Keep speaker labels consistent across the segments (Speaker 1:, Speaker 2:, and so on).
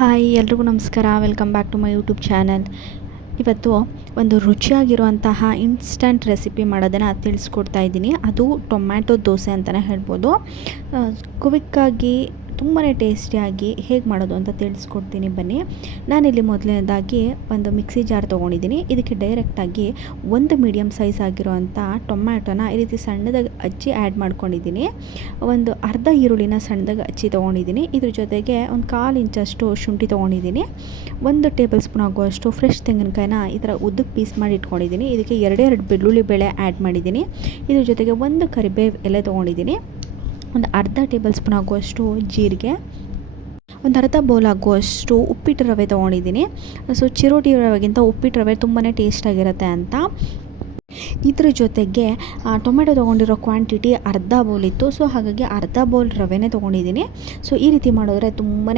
Speaker 1: Hi, ಎಲ್ರಿಗೂ ನಮಸ್ಕಾರ. Welcome back to my YouTube channel ಇವತ್ತು ಒಂದು ರುಚಿಯಾಗಿರುವಂತಹ ಇನ್ಸ್ಟಂಟ್ ರೆಸಿಪಿ ಮಾಡೋದನ್ನು ತಿಳಿಸ್ಕೊಡ್ತಾ ಇದ್ದೀನಿ. ಅದು ಟೊಮ್ಯಾಟೊ ದೋಸೆ ಅಂತಲೇ ಹೇಳ್ಬೋದು. ಕ್ವಿಕ್ಕಾಗಿ ತುಂಬಾ ಟೇಸ್ಟಿಯಾಗಿ ಹೇಗೆ ಮಾಡೋದು ಅಂತ ತಿಳಿಸ್ಕೊಡ್ತೀನಿ ಬನ್ನಿ. ನಾನಿಲ್ಲಿ ಮೊದಲನೇದಾಗಿ ಒಂದು ಮಿಕ್ಸಿ ಜಾರ್ ತೊಗೊಂಡಿದ್ದೀನಿ. ಇದಕ್ಕೆ ಡೈರೆಕ್ಟಾಗಿ ಒಂದು ಮೀಡಿಯಮ್ ಸೈಜ್ ಆಗಿರುವಂಥ ಟೊಮ್ಯಾಟೊನ ಈ ರೀತಿ ಸಣ್ಣದಾಗಿ ಹಚ್ಚಿ ಆ್ಯಡ್ ಮಾಡ್ಕೊಂಡಿದ್ದೀನಿ. ಒಂದು ಅರ್ಧ ಈರುಳ್ಳಿನ ಸಣ್ಣದಾಗಿ ಹಚ್ಚಿ ತೊಗೊಂಡಿದ್ದೀನಿ. ಇದ್ರ ಜೊತೆಗೆ ಒಂದು ಕಾಲು ಇಂಚಷ್ಟು ಶುಂಠಿ ತೊಗೊಂಡಿದ್ದೀನಿ. ಒಂದು ಟೇಬಲ್ ಸ್ಪೂನ್ ಆಗುವಷ್ಟು ಫ್ರೆಶ್ ತೆಂಗಿನಕಾಯಿನ ಈ ಥರ ಉದ್ದಕ್ಕೆ ಪೀಸ್ ಮಾಡಿ ಇಟ್ಕೊಂಡಿದ್ದೀನಿ. ಇದಕ್ಕೆ ಎರಡೆರಡು ಎರಡು ಬೆಳ್ಳುಳ್ಳಿ ಬೆಳೆ ಆ್ಯಡ್ ಮಾಡಿದ್ದೀನಿ. ಇದ್ರ ಜೊತೆಗೆ ಒಂದು ಕರಿಬೇವು ಎಲೆ ತೊಗೊಂಡಿದ್ದೀನಿ. ಒಂದು ಅರ್ಧ ಟೇಬಲ್ ಸ್ಪೂನ್ ಆಗುವಷ್ಟು ಜೀರಿಗೆ, ಒಂದು ಅರ್ಧ ಬೌಲ್ ಆಗುವಷ್ಟು ಉಪ್ಪಿಟ್ಟು ರವೆ ತೊಗೊಂಡಿದ್ದೀನಿ. ಸೊ ಚಿರೋಟಿ ರವೆಗಿಂತ ಉಪ್ಪಿಟ್ಟು ರವೆ ತುಂಬಾ ಟೇಸ್ಟಾಗಿರುತ್ತೆ ಅಂತ. ಇದ್ರ ಜೊತೆಗೆ ಟೊಮೆಟೊ ತೊಗೊಂಡಿರೋ ಕ್ವಾಂಟಿಟಿ ಅರ್ಧ ಬೌಲ್ ಇತ್ತು. ಸೊ ಹಾಗಾಗಿ ಅರ್ಧ ಬೌಲ್ ರವೆನೇ ತೊಗೊಂಡಿದ್ದೀನಿ. ಸೊ ಈ ರೀತಿ ಮಾಡಿದ್ರೆ ತುಂಬಾ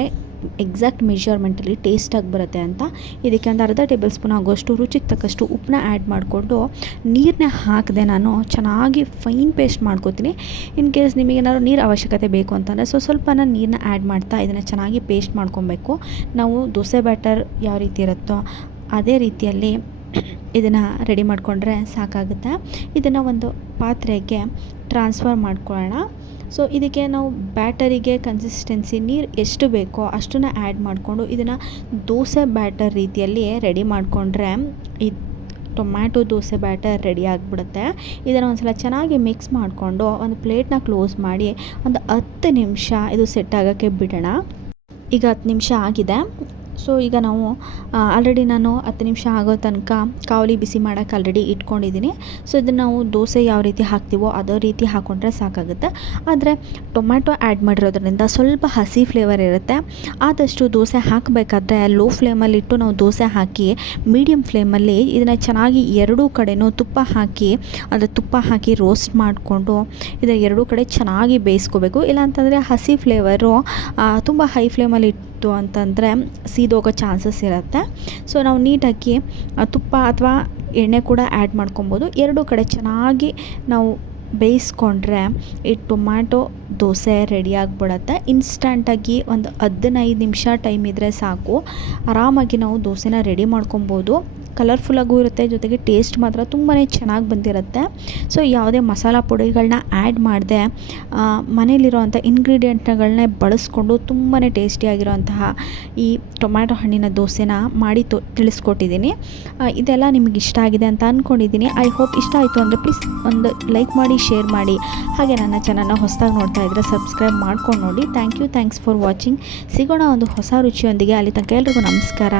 Speaker 1: ಎಕ್ಸಾಕ್ಟ್ ಮೆಷರ್ಮೆಂಟಲ್ಲಿ ಟೇಸ್ಟಾಗಿ ಬರುತ್ತೆ ಅಂತ. ಇದಕ್ಕೆ ಒಂದು ಅರ್ಧ ಟೇಬಲ್ ಸ್ಪೂನ್ ಆಗೋಷ್ಟು ರುಚಿಗೆ ತಕ್ಕಷ್ಟು ಉಪ್ಪನ್ನ ಆ್ಯಡ್ ಮಾಡಿಕೊಂಡು ನೀರನ್ನ ಹಾಕದೆ ನಾನು ಚೆನ್ನಾಗಿ ಫೈನ್ ಪೇಸ್ಟ್ ಮಾಡ್ಕೋತೀನಿ. ಇನ್ ಕೇಸ್ ನಿಮಗೇನಾದ್ರು ನೀರು ಅವಶ್ಯಕತೆ ಬೇಕು ಅಂತಂದರೆ ಸೊ ಸ್ವಲ್ಪ ನಾನು ನೀರನ್ನ ಆ್ಯಡ್ ಮಾಡ್ತಾ ಇದನ್ನು ಚೆನ್ನಾಗಿ ಪೇಸ್ಟ್ ಮಾಡ್ಕೊಬೇಕು. ನಾವು ದೋಸೆ ಬ್ಯಾಟರ್ ಯಾವ ರೀತಿ ಇರುತ್ತೋ ಅದೇ ರೀತಿಯಲ್ಲಿ ಇದನ್ನು ರೆಡಿ ಮಾಡಿಕೊಂಡ್ರೆ ಸಾಕಾಗುತ್ತೆ. ಇದನ್ನು ಒಂದು ಪಾತ್ರೆಗೆ ಟ್ರಾನ್ಸ್ಫರ್ ಮಾಡ್ಕೊಳ್ಳೋಣ. ಸೊ ಇದಕ್ಕೆ ನಾವು ಬ್ಯಾಟರಿಗೆ ಕನ್ಸಿಸ್ಟೆನ್ಸಿ ನೀರು ಎಷ್ಟು ಬೇಕೋ ಅಷ್ಟನ್ನು ಆ್ಯಡ್ ಮಾಡಿಕೊಂಡು ಇದನ್ನು ದೋಸೆ ಬ್ಯಾಟರ್ ರೀತಿಯಲ್ಲಿ ರೆಡಿ ಮಾಡಿಕೊಂಡ್ರೆ ಈ ಟೊಮ್ಯಾಟೊ ದೋಸೆ ಬ್ಯಾಟರ್ ರೆಡಿ ಆಗಿಬಿಡುತ್ತೆ. ಇದನ್ನು ಒಂದು ಸಲ ಚೆನ್ನಾಗಿ ಮಿಕ್ಸ್ ಮಾಡಿಕೊಂಡು ಒಂದು ಪ್ಲೇಟ್ನ ಕ್ಲೋಸ್ ಮಾಡಿ ಒಂದು ಹತ್ತು ನಿಮಿಷ ಇದು ಸೆಟ್ ಆಗೋಕ್ಕೆ ಬಿಡೋಣ. ಈಗ ಹತ್ತು ನಿಮಿಷ ಆಗಿದೆ. ಸೊ ಈಗ ನಾವು ಆಲ್ರೆಡಿ ನಾನು ಹತ್ತು ನಿಮಿಷ ಆಗೋ ತನಕ ಕಾವಲಿ ಬಿಸಿ ಮಾಡೋಕ್ಕೆ ಆಲ್ರೆಡಿ ಇಟ್ಕೊಂಡಿದ್ದೀನಿ. ಸೊ ಇದನ್ನು ನಾವು ದೋಸೆ ಯಾವ ರೀತಿ ಹಾಕ್ತೀವೋ ಅದೇ ರೀತಿ ಹಾಕ್ಕೊಂಡ್ರೆ ಸಾಕಾಗುತ್ತೆ. ಆದರೆ, ಟೊಮ್ಯಾಟೊ ಆ್ಯಡ್ ಮಾಡಿರೋದ್ರಿಂದ ಸ್ವಲ್ಪ ಹಸಿ ಫ್ಲೇವರ್ ಇರುತ್ತೆ. ಆದಷ್ಟು ದೋಸೆ ಹಾಕಬೇಕಾದ್ರೆ ಲೋ ಫ್ಲೇಮಲ್ಲಿಟ್ಟು ನಾವು ದೋಸೆ ಹಾಕಿ ಮೀಡಿಯಮ್ ಫ್ಲೇಮಲ್ಲಿ ಇದನ್ನು ಚೆನ್ನಾಗಿ ಎರಡೂ ಕಡೆಯೂ ತುಪ್ಪ ಹಾಕಿ, ಅಂದರೆ ತುಪ್ಪ ಹಾಕಿ ರೋಸ್ಟ್ ಮಾಡಿಕೊಂಡು ಇದನ್ನು ಎರಡೂ ಕಡೆ ಚೆನ್ನಾಗಿ ಬೇಯಿಸ್ಕೋಬೇಕು. ಇಲ್ಲಾಂತಂದರೆ ಹಸಿ ಫ್ಲೇವರು ತುಂಬ ಹೈ ಫ್ಲೇಮಲ್ಲಿ ಇತ್ತು ಅಂತಂದರೆ ಸೀದೋಗೋ ಚಾನ್ಸಸ್ ಇರುತ್ತೆ. ಸೊ ನಾವು ನೀಟಾಗಿ ತುಪ್ಪ ಅಥವಾ ಎಣ್ಣೆ ಕೂಡ ಆ್ಯಡ್ ಮಾಡ್ಕೊಬೋದು. ಎರಡೂ ಕಡೆ ಚೆನ್ನಾಗಿ ನಾವು ಬೇಯಿಸ್ಕೊಂಡ್ರೆ ಈ ಟೊಮ್ಯಾಟೊ ದೋಸೆ ರೆಡಿ ಆಗಿಬಿಡತ್ತೆ. ಇನ್ಸ್ಟಂಟಾಗಿ ಒಂದು ಹದಿನೈದು ನಿಮಿಷ ಟೈಮ್ ಇದ್ದರೆ ಸಾಕು. ಆರಾಮಾಗಿ ನಾವು ದೋಸೆನ ರೆಡಿ ಮಾಡ್ಕೊಬೋದು. ಕಲರ್ಫುಲ್ಲಾಗೂ ಇರುತ್ತೆ, ಜೊತೆಗೆ ಟೇಸ್ಟ್ ಮಾತ್ರ ತುಂಬಾ ಚೆನ್ನಾಗಿ ಬಂದಿರುತ್ತೆ. ಸೊ ಯಾವುದೇ ಮಸಾಲ ಪುಡಿಗಳನ್ನ ಆ್ಯಡ್ ಮಾಡದೆ ಮನೇಲಿರೋವಂಥ ಇಂಗ್ರೀಡಿಯೆಂಟ್ಗಳನ್ನೇ ಬಳಸ್ಕೊಂಡು ತುಂಬಾ ಟೇಸ್ಟಿಯಾಗಿರೋಂತಹ ಈ ಟೊಮ್ಯಾಟೊ ಹಣ್ಣಿನ ದೋಸೆನ ಮಾಡಿ ತೋ, ತಿಳಿಸ್ಕೊಟ್ಟಿದ್ದೀನಿ. ಇದೆಲ್ಲ ನಿಮಗೆ ಇಷ್ಟ ಆಗಿದೆ ಅಂತ ಅಂದ್ಕೊಂಡಿದ್ದೀನಿ ಐ ಹೋಪ್ ಇಷ್ಟ ಆಯಿತು ಅಂದರೆ ಪ್ಲೀಸ್ ಒಂದು ಲೈಕ್ ಮಾಡಿ ಶೇರ್ ಮಾಡಿ. ಹಾಗೆ ನನ್ನ ಚಾನಲ್ನ ಹೊಸದಾಗಿ ನೋಡ್ತಾ ಇದ್ದರೆ ಸಬ್ಸ್ಕ್ರೈಬ್ ಮಾಡ್ಕೊಂಡು ನೋಡಿ. Thank you thanks for watching ಸಿಗೋಣ ಒಂದು ಹೊಸ ರುಚಿಯೊಂದಿಗೆ. ಅಲ್ಲಿ ತನಕ ಎಲ್ರಿಗೂ ನಮಸ್ಕಾರ.